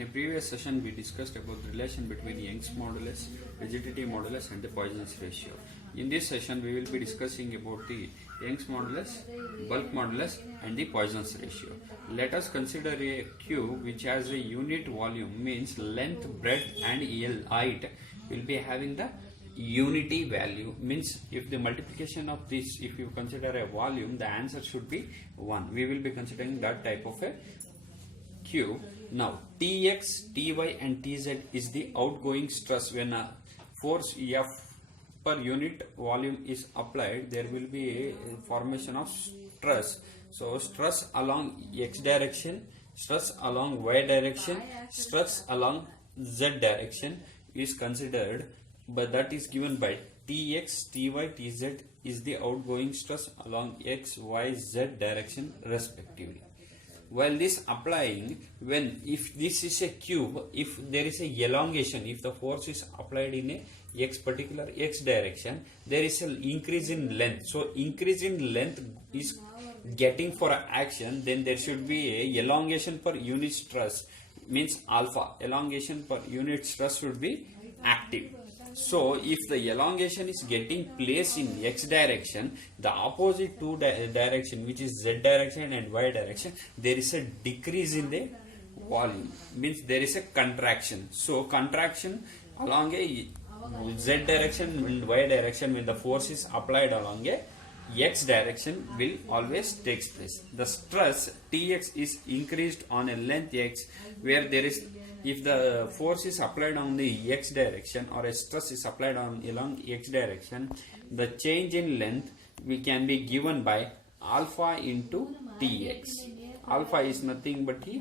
In a previous session, we discussed about the relation between Young's modulus, rigidity modulus, and the Poisson's ratio. In this session, we will be discussing about the Young's modulus, bulk modulus, and the Poisson's ratio. Let us consider a cube which has a unit volume, means length, breadth, and height will be having the unity value, means if the multiplication of this, if you consider a volume, the answer should be 1. We will be considering that type of a cube. Now Tx, Ty and Tz is the outgoing stress. When a force F per unit volume is applied, there will be a formation of stress. So stress along x direction, stress along y direction, stress along z direction is considered, but that is given by Tx, Ty, Tz is the outgoing stress along x, y, z direction respectively. While this applying, if this is a cube, if there is a elongation, if the force is applied in a particular x direction, there is an increase in length. So increase in length is getting for action, then there should be a elongation per unit stress, means alpha. Elongation per unit stress should be active. So if the elongation is getting place in x direction, the opposite two direction, which is z direction and y direction, there is a decrease in the volume, means there is a contraction. So contraction along a z direction and y direction, when the force is applied along a x direction, will always takes place. The stress Tx is increased on a length x, where there is, if the force is applied on the x direction or a stress is applied on along x direction, the change in length we can be given by alpha into Tx. Alpha is nothing but the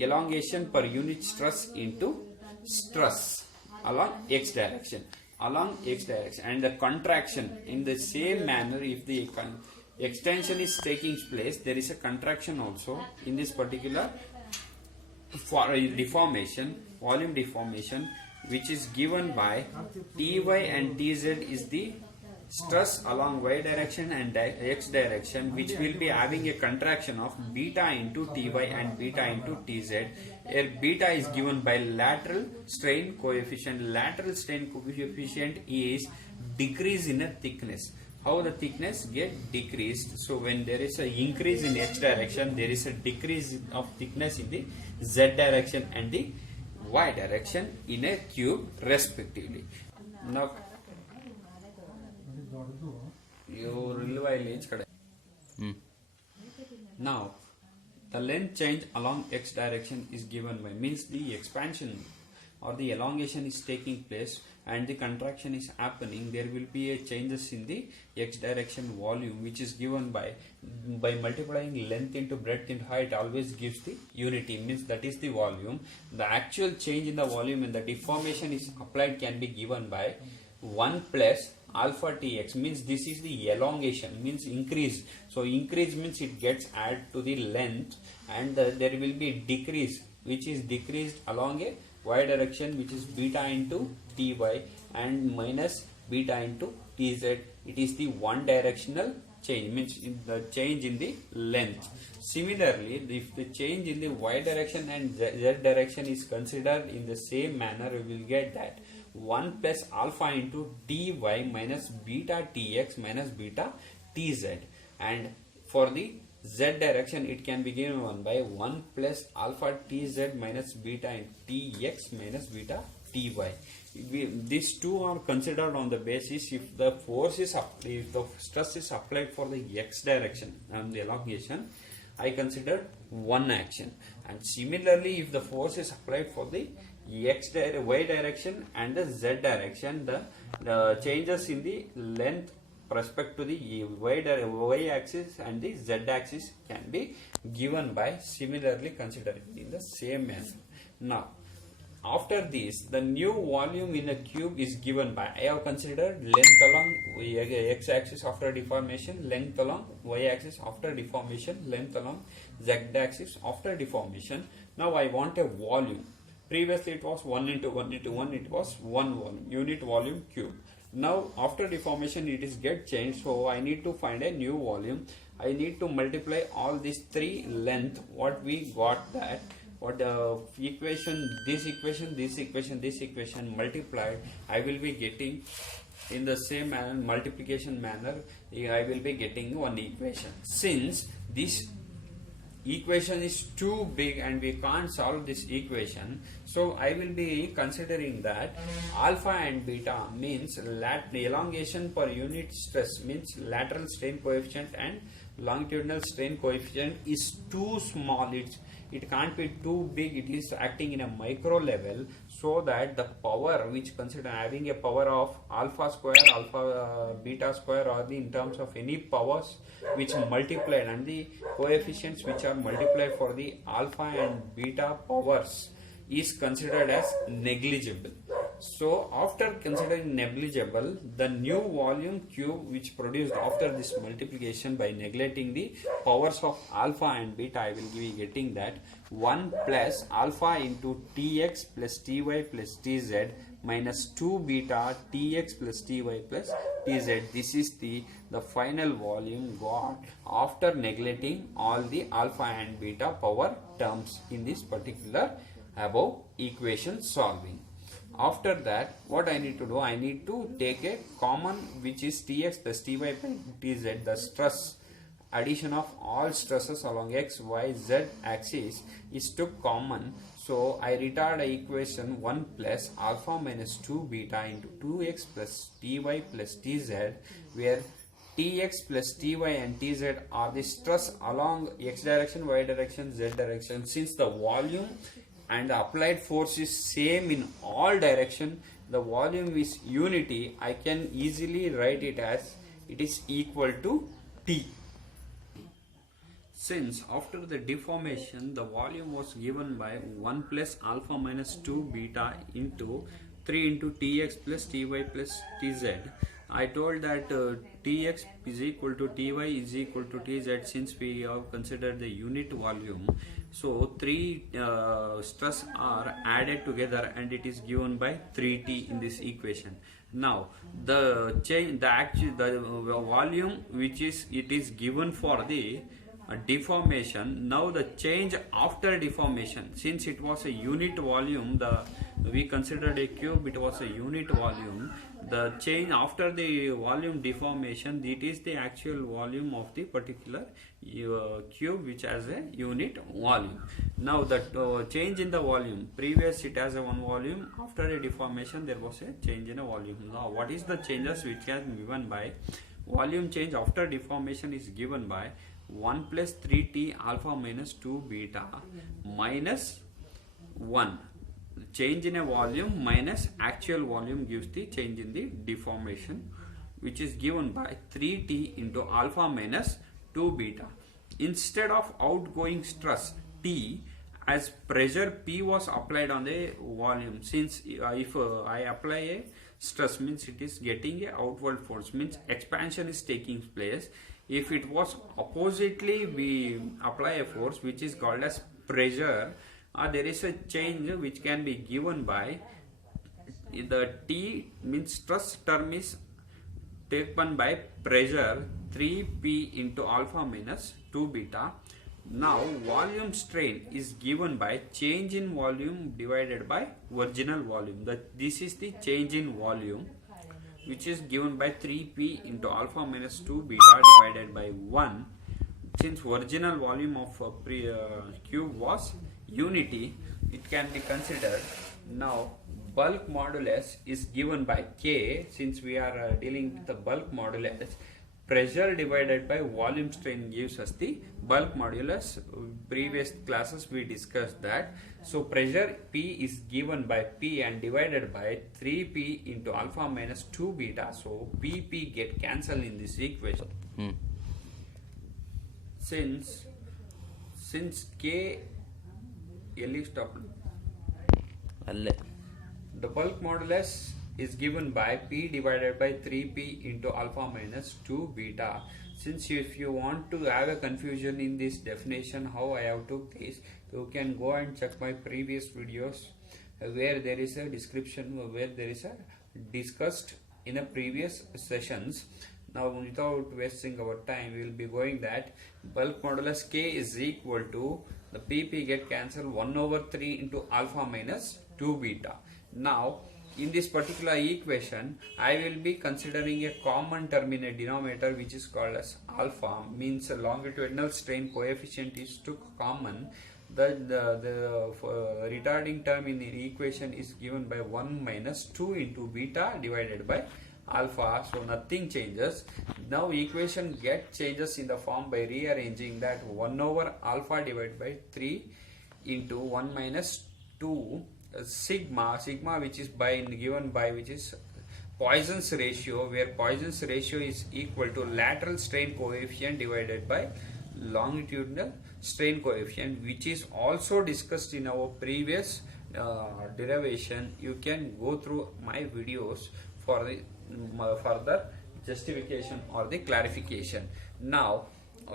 elongation per unit stress into stress along x direction. Along x direction, and the contraction in the same manner, if the extension is taking place, there is a contraction also in this particular deformation, volume deformation, which is given by Ty and Tz is the stress along y direction and x direction, which will be having a contraction of beta into Ty and beta into Tz. Here beta is given by lateral strain coefficient. Lateral strain coefficient is decrease in a thickness. How the thickness get decreased? So when there is an increase in x direction, there is a decrease of thickness in the z direction and the y direction in a cube respectively. Now now the length change along x direction is given by, means the expansion or the elongation is taking place and the contraction is happening, there will be a changes in the x direction volume, which is given by multiplying length into breadth into height always gives the unity, means that is the volume. The actual change in the volume and the deformation is applied can be given by 1 plus alpha Tx, means this is the elongation, means increase. So increase means it gets added to the length, and there will be decrease, which is decreased along a y direction, which is beta into Ty and minus beta into Tz. It is the one directional change, means the change in the length. Similarly, if the change in the y direction and z direction is considered in the same manner, we will get that 1 plus alpha into Ty minus beta Tx minus beta Tz, and for the z direction it can be given by 1 plus alpha Tz minus beta Tx minus beta Ty. These two are considered on the basis if the force is if the stress is applied for the x direction and the elongation, I consider one action, and similarly if the force is applied for the y direction and the z direction, the changes in the length respect to the y axis and the z axis can be given by similarly considering in the same manner. Now after this, the new volume in a cube is given by, I have considered length along x axis after deformation, length along y axis after deformation, length along z axis after deformation. Now I want a volume. Previously it was 1 into 1 into 1, it was 1 volume, unit volume cube. Now after deformation it is get changed, so I need to find a new volume. I need to multiply all these three length, what we got that what the this equation multiplied, I will be getting in the same manner, multiplication manner, I will be getting one equation. Since this equation is too big and we can't solve this equation, so I will be considering that alpha and beta means elongation per unit stress means lateral strain coefficient and longitudinal strain coefficient is too small. It can't be too big. It is acting in a micro level, so that the power which consider having a power of alpha square, alpha beta square, or in terms of any powers which multiplied, and the coefficients which are multiplied for the alpha and beta powers is considered as negligible. So after considering negligible, the new volume Q which produced after this multiplication by neglecting the powers of alpha and beta, I will be getting that 1 plus alpha into Tx plus Ty plus Tz minus 2 beta Tx plus Ty plus Tz. This is the final volume got after neglecting all the alpha and beta power terms in this particular above equation solving. After that, what I need to do, I need to take a common which is Tx plus Ty by Tz, the stress, addition of all stresses along x, y, z axis is took common. So I retard the equation 1 plus alpha minus 2 beta into 2x plus Ty plus Tz, where Tx plus Ty and Tz are the stress along x direction, y direction, z direction. Since the volume and the applied force is same in all direction, the volume is unity, I can easily write it as it is equal to T. Since after the deformation the volume was given by 1 plus alpha minus 2 beta into 3 into Tx plus Ty plus Tz, I told that Tx is equal to Ty is equal to Tz. Since we have considered the unit volume, so 3 stress are added together and it is given by 3T in this equation. Now the volume which is given for the deformation. Now the change after deformation, since it was a unit volume, we considered a cube, it was a unit volume. The change after the volume deformation, it is the actual volume of the particular cube which has a unit volume. Now that change in the volume, previous it has a one volume, after a deformation there was a change in a volume. Now what is the changes which can be given by volume change after deformation is given by 1 plus 3T alpha minus 2 beta minus 1. Change in a volume minus actual volume gives the change in the deformation, which is given by 3T into alpha minus 2 beta. Instead of outgoing stress T, as pressure P was applied on the volume, since if I apply a stress means it is getting a outward force, means expansion is taking place. If it was oppositely, we apply a force which is called as pressure, there is a change which can be given by the T means stress term is taken by pressure 3P into alpha minus 2 beta. Now volume strain is given by change in volume divided by original volume. This is the change in volume which is given by 3P into alpha minus 2 beta divided by 1. Since original volume of cube was unity, it can be considered. Now bulk modulus is given by K. Since we are dealing with the bulk modulus, pressure divided by volume strain gives us the bulk modulus. Previous classes we discussed that. So pressure P is given by P and divided by 3P into alpha minus 2 beta. So PP get cancelled in this equation. Since K L stopped, the bulk modulus is given by P divided by 3P into alpha minus 2 beta. Since if you want to have a confusion in this definition how I have took this, you can go and check my previous videos where there is a description, where there is a discussed in a previous sessions. Now without wasting our time, we will be going that bulk modulus K is equal to the PP get cancelled 1 over 3 into alpha minus 2 beta. Now in this particular equation, I will be considering a common term in a denominator which is called as alpha, means a longitudinal strain coefficient is took common. The retarding term in the equation is given by 1 minus 2 into beta divided by alpha, so nothing changes. Now equation get changes in the form by rearranging that 1 over alpha divided by 3 into 1 minus 2 sigma which is given by which is Poisson's ratio, where Poisson's ratio is equal to lateral strain coefficient divided by longitudinal strain coefficient, which is also discussed in our previous derivation. You can go through my videos for the further justification or the clarification. Now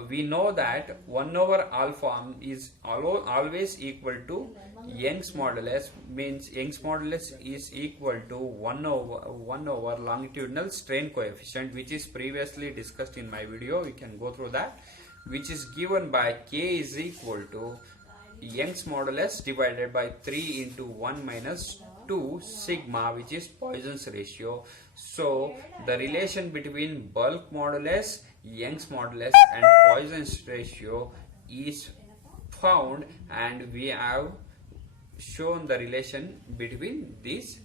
we know that 1 over alpha is always equal to Young's modulus, means Young's modulus is equal to 1 over longitudinal strain coefficient, which is previously discussed in my video. You can go through that, which is given by K is equal to Young's modulus divided by 3 into 1 minus 2 sigma, which is Poisson's ratio. So the relation between bulk modulus, Young's modulus and Poisson's ratio is found, and we have shown the relation between these